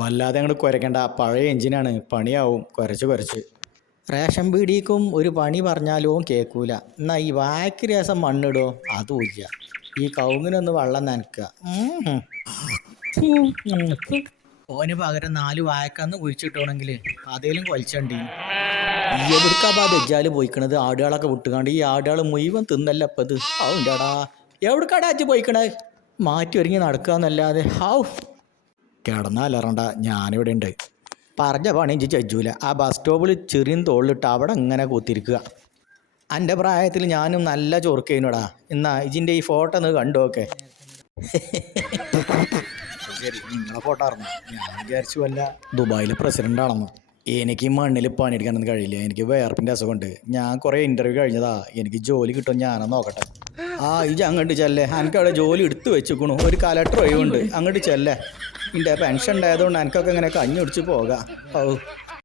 വല്ലാതെ അങ്ങോട്ട് കുരയ്ക്കണ്ട, പഴയ എഞ്ചിനാണ്, പണിയാവും കുരച്ച് കുരച്ച്. റേഷൻ പീടിക്കും ഒരു പണി പറഞ്ഞാലോ കേൾക്കൂല. എന്നാൽ ഈ വായ്ക്ക് രസം മണ്ണിടോ അതുമില്ല. ഈ കവുങ്ങിനൊന്ന് വെള്ളം നനക്കുക. ഓന് പകരം 4 വായക്കന്ന് കുഴിച്ചിട്ടോണെങ്കിൽ അതേലും കൊലിച്ചണ്ടി. ഈ എവിടുക്കാ ദജ്ജാല് പോയിക്കണത്? ആടുകളൊക്കെ വിട്ടുകാണ്ട് ഈ ആടുകൾ മുഴുവൻ തിന്നല്ല ഇപ്പത്. ഔണ്ടാടാ, എവിടുക്കാടാ അച്ഛൻ പോയിക്കണേ? മാറ്റി ഒരുങ്ങി നടക്കുകയെന്നല്ലാതെ. കിടന്നാലറണ്ട, ഞാനിവിടെ ഉണ്ട്. പറഞ്ഞ പണി ഇഞ്ചി ചജ്ജൂല. ആ ബസ് സ്റ്റോപ്പിൽ ചെറിയ തോളിലിട്ട് അവിടെ ഇങ്ങനെ കൂത്തിരിക്കുക. എൻ്റെ പ്രായത്തിൽ ഞാനും നല്ല ചൊറുക്കേനോടാ. എന്നാ ഇജിൻ്റെ ഈ ഫോട്ടോ ഒന്ന് കണ്ടോക്കെ. ശരി, നിങ്ങളെ ഫോട്ടോ അറിഞ്ഞു. ഞാൻ വിചാരിച്ചു വല്ല ദുബായിലെ പ്രസിഡൻ്റാണെന്ന്. എനിക്ക് മണ്ണിൽ പണിയെടുക്കാനൊന്നും കഴിയില്ല. എനിക്ക് വേർപ്പിൻ്റെ അസുഖമുണ്ട്. ഞാൻ കുറേ ഇൻ്റർവ്യൂ കഴിഞ്ഞതാ. എനിക്ക് ജോലി കിട്ടും, ഞാനൊന്ന് നോക്കട്ടെ. ഇജ് അങ്ങോട്ട് ചെല്ലേ. എനിക്ക് അവിടെ ജോലി എടുത്തു വെച്ചിക്കണു. ഒരു കലക്ടർ ഒഴിവുണ്ട്, അങ്ങോട്ട് ചെല്ലേ. എൻ്റെ പെൻഷൻ ഉണ്ടായതുകൊണ്ട് എനിക്കൊക്കെ ഇങ്ങനെ കഞ്ഞി കുടിച്ച് പോകാം.